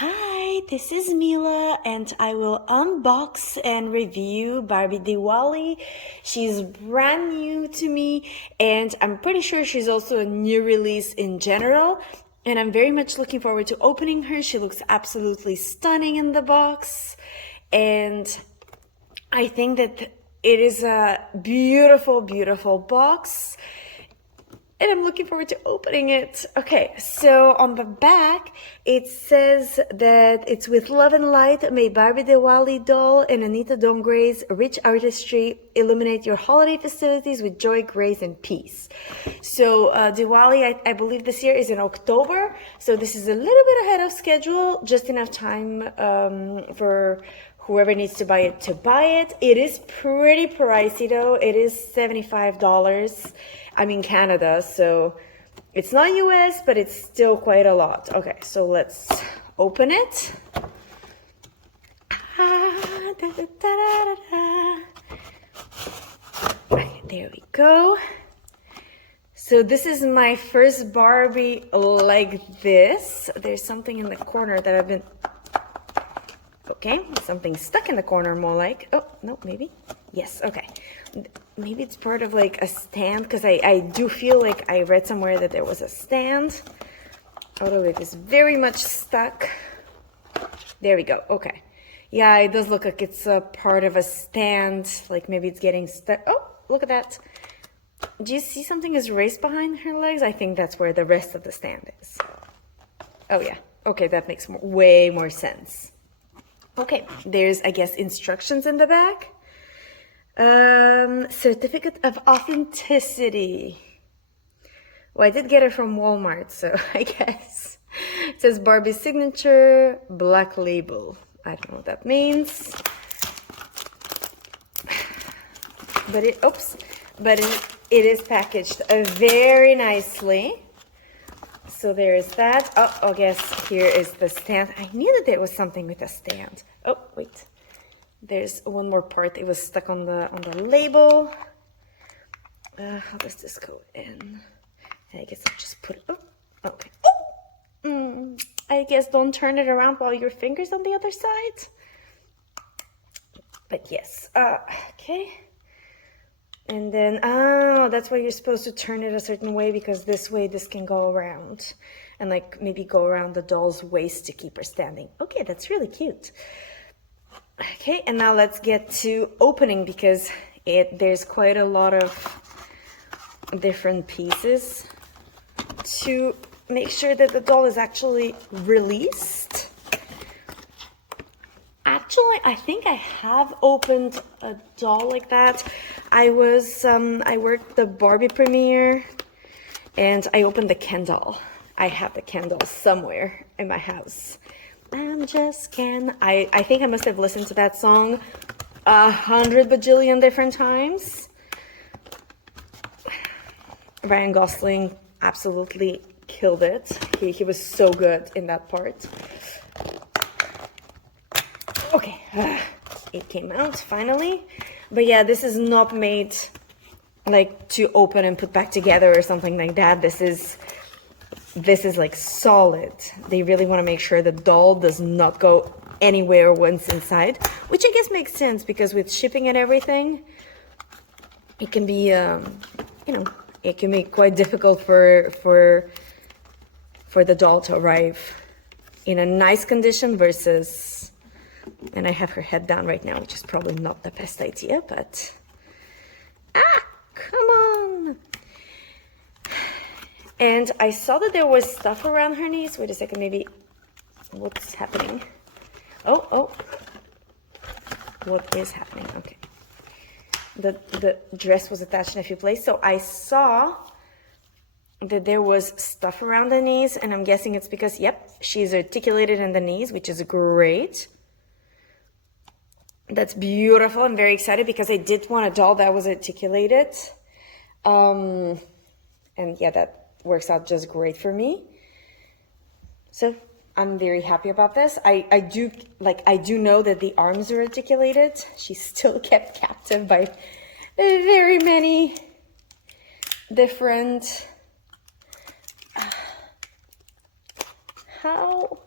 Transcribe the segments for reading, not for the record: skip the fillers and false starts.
Hi, this is Mila and I will unbox and review Barbie Diwali. She's brand new to me and I'm pretty sure she's also a new release in general. And I'm very much looking forward to opening her. She looks absolutely stunning in the box. And I think that it is a beautiful, beautiful box. And I'm looking forward to opening it. Okay, so on the back, it says that it's with love and light. May Barbie Diwali doll and Anita Dongre's rich artistry illuminate your holiday festivities with joy, grace, and peace. So Diwali, I believe this year is in October. So this is a little bit ahead of schedule, just enough time for whoever needs to buy it to buy it. It is pretty pricey though. It is $75. I'm in Canada, so it's not US, but it's still quite a lot. Okay, so let's open it. Okay, there we go. So this is my first Barbie like this. There's something in the corner that I've been... Okay, something stuck in the corner more like. Oh, no, maybe. Yes, okay. Maybe it's part of like a stand because I do feel like I read somewhere that there was a stand. Although it is very much stuck. There we go. Okay. Yeah, it does look like it's a part of a stand. Like maybe it's getting stuck. Oh, look at that. Do you see something is raised behind her legs? I think that's where the rest of the stand is. Oh yeah. Okay, that makes way more sense. Okay, there's, I guess, instructions in the back. Certificate of authenticity. Well, I did get it from Walmart, so I guess. It says Barbie signature, black label. I don't know what that means. But it is packaged very nicely. So there is that. Oh, I guess here is the stand. I knew that there was something with a stand. Oh, wait. There's one more part. It was stuck on the label. How does this go in? I guess I'll just put it. Oh, okay. Oh! I guess don't turn it around while your finger's on the other side. But yes. Okay. And then, that's why you're supposed to turn it a certain way, because this way this can go around and like maybe go around the doll's waist to keep her standing. Okay, that's really cute. Okay, and now let's get to opening because there's quite a lot of different pieces to make sure that the doll is actually released. Actually, I think I have opened a doll like that. I worked the Barbie premiere and I opened the Ken doll. I have the Ken doll somewhere in my house. I'm just Ken. I think I must have listened to that song 100 bajillion different times. Ryan Gosling absolutely killed it. He was so good in that part. Okay, it came out finally. But yeah, this is not made like to open and put back together or something like that. This is like solid. They really want to make sure the doll does not go anywhere once inside, which I guess makes sense because with shipping and everything, it can be, it can be quite difficult for the doll to arrive in a nice condition versus, and I have her head down right now, which is probably not the best idea, but, come on. And I saw that there was stuff around her knees. Wait a second, maybe, what's happening? Oh, what is happening? Okay. The dress was attached in a few places. So I saw that there was stuff around the knees, and I'm guessing it's because, yep, she's articulated in the knees, which is great. That's beautiful. I'm very excited because I did want a doll that was articulated. And yeah, that works out just great for me. So I'm very happy about this. I do know that the arms are articulated. She's still kept captive by very many different how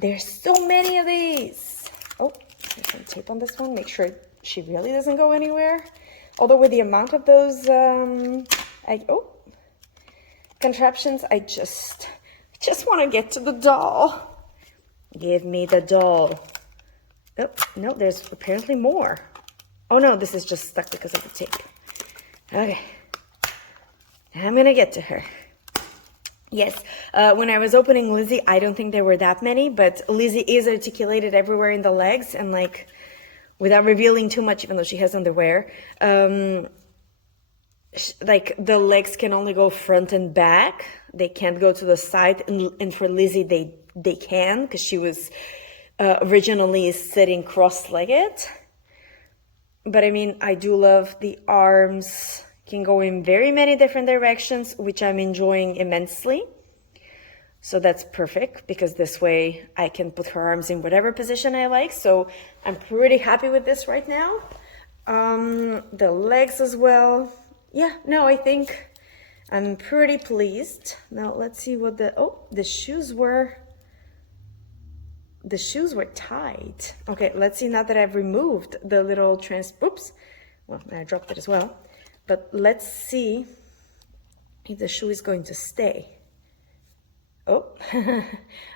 There's so many of these. Oh, there's some tape on this one. Make sure she really doesn't go anywhere. Although with the amount of those, contraptions, I just want to get to the doll. Give me the doll. Oh, no, there's apparently more. Oh no, this is just stuck because of the tape. Okay. I'm gonna get to her. Yes, when I was opening Lizzie, I don't think there were that many, but Lizzie is articulated everywhere in the legs, and like, without revealing too much, even though she has underwear, like the legs can only go front and back. They can't go to the side, and for Lizzie, they can, because she was originally sitting cross-legged. But I mean, I do love the arms. Can go in very many different directions, which I'm enjoying immensely. So that's perfect, because this way I can put her arms in whatever position I like. So I'm pretty happy with this right now. The legs as well. Yeah, no, I think I'm pretty pleased. Now let's see what the shoes were. The shoes were tied. Okay, let's see now that I've removed the little oops. Well, I dropped it as well. But let's see if the shoe is going to stay. Oh,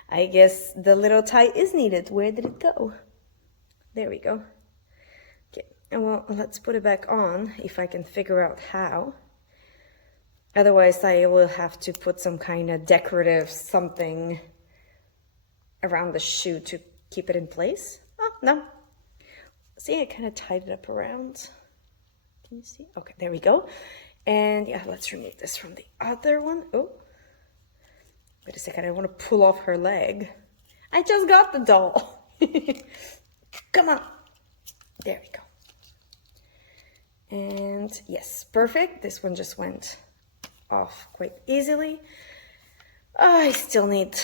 I guess the little tie is needed. Where did it go? There we go. Okay, and well, let's put it back on if I can figure out how. Otherwise, I will have to put some kind of decorative something around the shoe to keep it in place. Oh, no. See, I kind of tied it up around. Can you see? Okay, there we go. And yeah, let's remove this from the other one. Oh, wait a second. I want to pull off her leg. I just got the doll. Come on. There we go. And yes, perfect. This one just went off quite easily. I still need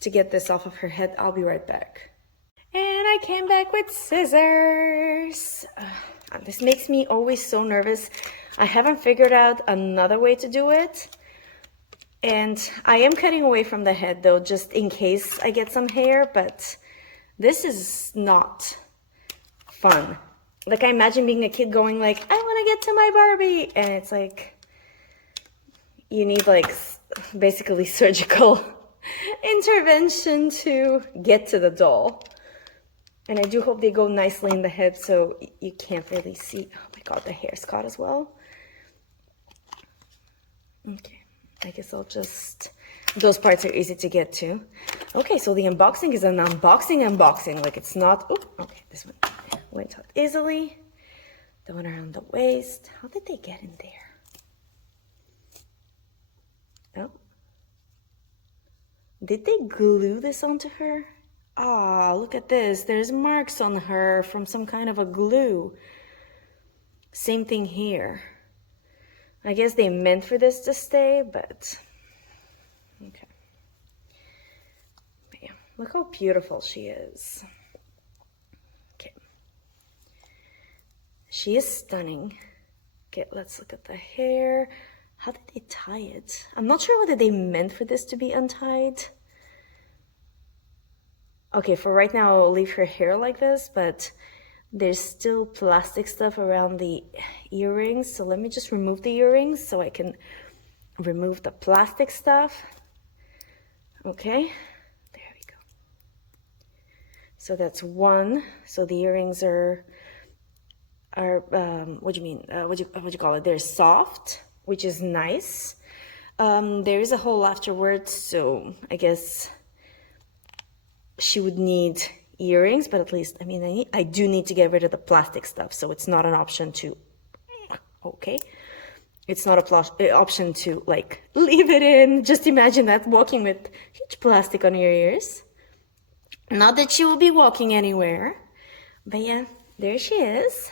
to get this off of her head. I'll be right back. And I came back with scissors. This makes me always so nervous. I haven't figured out another way to do it. And I am cutting away from the head though, just in case I get some hair, but this is not fun. Like, I imagine being a kid going like, I want to get to my Barbie. And it's like, you need like basically surgical intervention to get to the doll. And I do hope they go nicely in the head so you can't really see. Oh my God, the hair's caught as well. Okay, I guess I'll just, those parts are easy to get to. Okay, so the unboxing is an unboxing. Like, it's not, okay, this one went out easily. The one around the waist. How did they get in there? Oh. Did they glue this onto her? Ah, look at this. There's marks on her from some kind of a glue. Same thing here. I guess they meant for this to stay, but okay. But yeah, look how beautiful she is. Okay. She is stunning. Okay, let's look at the hair. How did they tie it? I'm not sure whether they meant for this to be untied. Okay, for right now, I'll leave her hair like this, but there's still plastic stuff around the earrings. So let me just remove the earrings so I can remove the plastic stuff. Okay, there we go. So that's one. So the earrings are what do you mean? What do you call it? They're soft, which is nice. There is a hole afterwards, so I guess she would need earrings, but at least, I mean, I do need to get rid of the plastic stuff, so it's not an option to, okay, it's not a option to, like, leave it in. Just imagine that, walking with huge plastic on your ears. Not that she will be walking anywhere, but yeah, there she is.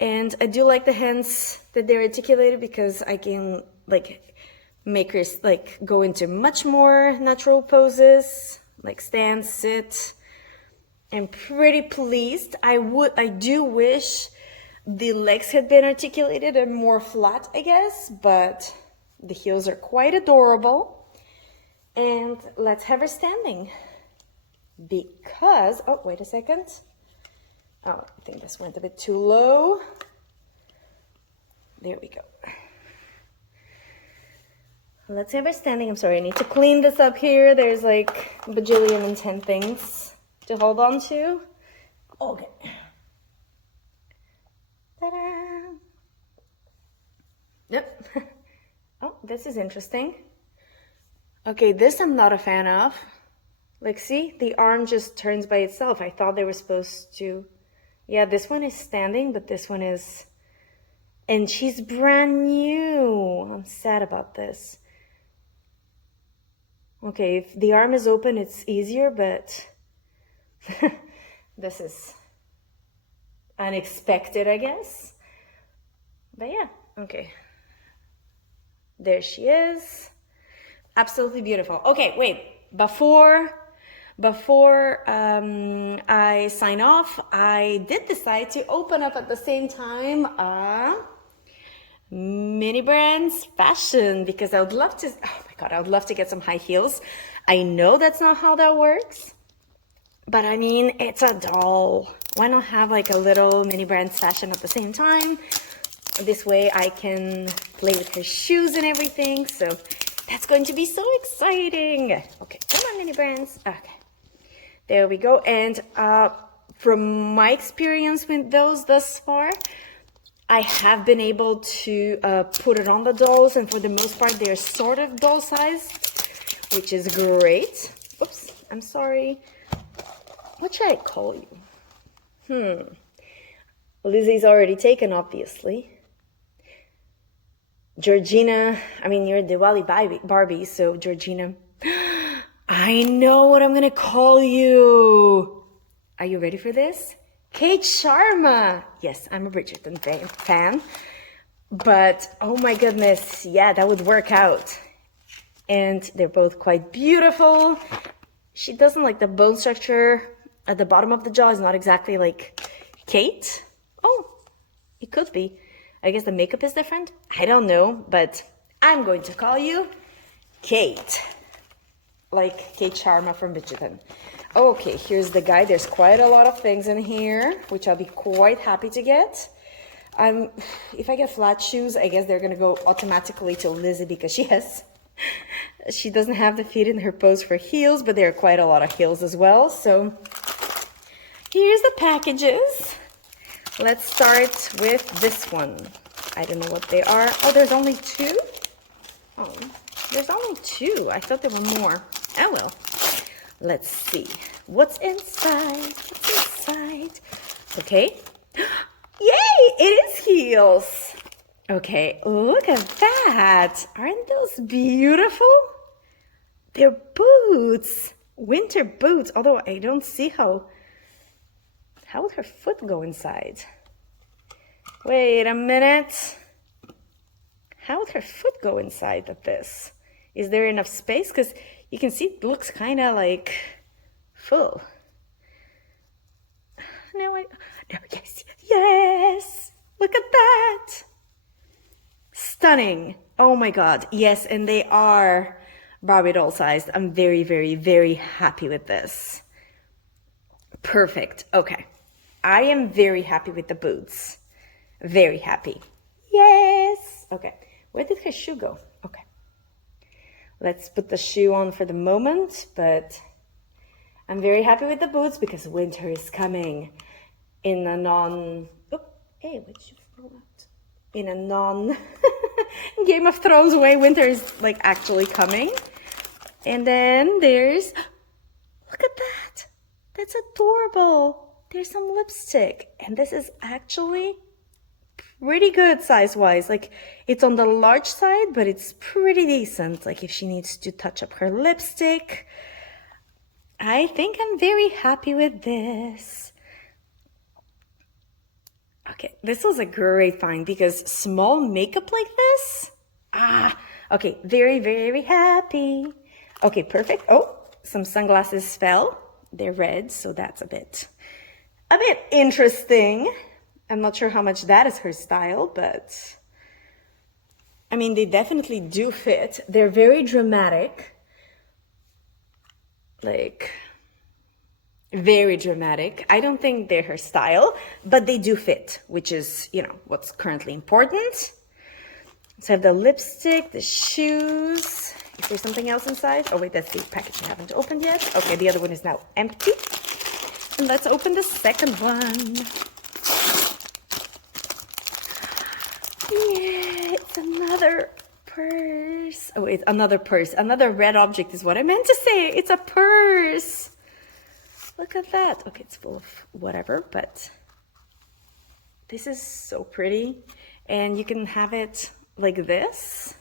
And I do like the hands that they're articulated, because I can, like, make her, like, go into much more natural poses, like stand, sit. I'm pretty pleased. I do wish the legs had been articulated and more flat, I guess, but the heels are quite adorable. And let's have her standing. because, oh, wait a second. Oh, I think this went a bit too low. There we go. Let's have her standing. I'm sorry, I need to clean this up here. There's like a bajillion and 10 things to hold on to. Okay. Ta-da! Yep. Oh, this is interesting. Okay, this I'm not a fan of. Like, see, the arm just turns by itself. I thought they were supposed to. Yeah, this one is standing, but this one is. And she's brand new. I'm sad about this. Okay, if the arm is open, it's easier, but this is unexpected, I guess. But yeah, okay. There she is. Absolutely beautiful. Okay, wait. Before I sign off, I did decide to open up at the same time mini brands fashion, because I would love to, oh my God, I would love to get some high heels. I know that's not how that works, but I mean, it's a doll. Why not have like a little mini brands fashion at the same time? This way I can play with her shoes and everything. So that's going to be so exciting. Okay, come on, mini brands. Okay, there we go. And from my experience with those thus far, I have been able to put it on the dolls, and for the most part, they're sort of doll sized, which is great. Oops, I'm sorry. What should I call you? Lizzie's already taken, obviously. Georgina, I mean, you're Diwali Barbie, so Georgina. I know what I'm gonna call you. Are you ready for this? Kate Sharma. Yes, I'm a Bridgerton fan. But, oh my goodness, yeah, that would work out. And they're both quite beautiful. She doesn't like the bone structure at the bottom of the jaw is not exactly like Kate. Oh, it could be. I guess the makeup is different. I don't know, but I'm going to call you Kate. Like Kate Sharma from Bridgerton. Okay, here's the guide. There's quite a lot of things in here, which I'll be quite happy to get. If I get flat shoes, I guess they're gonna go automatically to Lizzie because she doesn't have the feet in her pose for heels, but there are quite a lot of heels as well. So here's the packages. Let's start with this one. I don't know what they are. Oh, there's only two? Oh, there's only two. I thought there were more. Oh well. Let's see. What's inside? What's inside? Okay. Yay! It is heels. Okay, look at that. Aren't those beautiful? They're boots. Winter boots. Although I don't see how would her foot go inside? Wait a minute. How would her foot go inside of this? Is there enough space? Because you can see it looks kind of like full. No, yes, look at that. Stunning. Oh my God. Yes, and they are Barbie doll sized. I'm very, very, very happy with this. Perfect. Okay. I am very happy with the boots. Very happy. Yes. Okay. Where did her shoe go? Okay. Let's put the shoe on for the moment, but I'm very happy with the boots because winter is coming in a in a non Game of Thrones way. Winter is like actually coming. And then there's, look at that. That's adorable. There's some lipstick. And this is actually pretty good size-wise. Like, it's on the large side, but it's pretty decent. Like, if she needs to touch up her lipstick. I think I'm very happy with this. Okay, this was a great find because small makeup like this? Okay, very, very happy. Okay, perfect. Oh, some sunglasses fell. They're red, so that's a bit interesting. I'm not sure how much that is her style, but I mean, they definitely do fit. They're very dramatic. Like, very dramatic. I don't think they're her style, but they do fit, which is, you know, what's currently important. So I have the lipstick, the shoes. Is there something else inside? Oh wait, that's the package I haven't opened yet. Okay, the other one is now empty. And let's open the second one. Yeah, it's another purse. Oh, it's another purse. Another red object is what I meant to say. It's a purse. Look at that. Okay, it's full of whatever, but this is so pretty. And you can have it like this.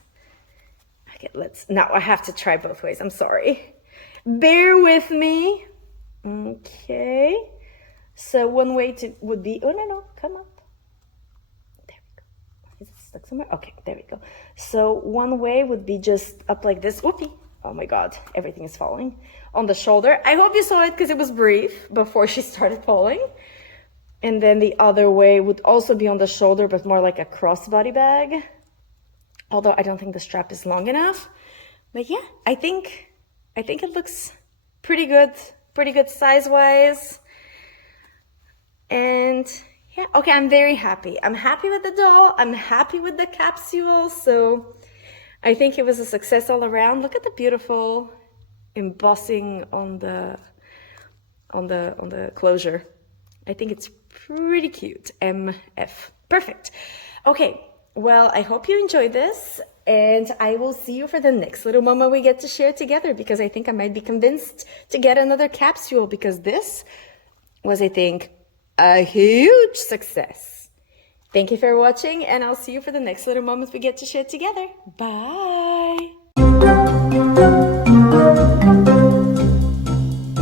Okay, now I have to try both ways. I'm sorry. Bear with me. Okay. So one way would be, oh no, come up. There we go. Is it stuck somewhere? Okay, there we go. So one way would be just up like this. Whoopee. Oh my God, everything is falling on the shoulder. I hope you saw it because it was brief before she started falling. And then the other way would also be on the shoulder, but more like a crossbody bag. Although I don't think the strap is long enough. But yeah, I think it looks pretty good size-wise. And yeah, okay, I'm very happy. I'm happy with the doll. I'm happy with the capsule. So I think it was a success all around. Look at the beautiful embossing on the closure. I think it's pretty cute. MF. Perfect. Okay. Well, I hope you enjoyed this, and I will see you for the next little moment we get to share together, because I think I might be convinced to get another capsule, because this was, I think, a huge success. Thank you for watching, and I'll see you for the next little moments we get to share together. Bye.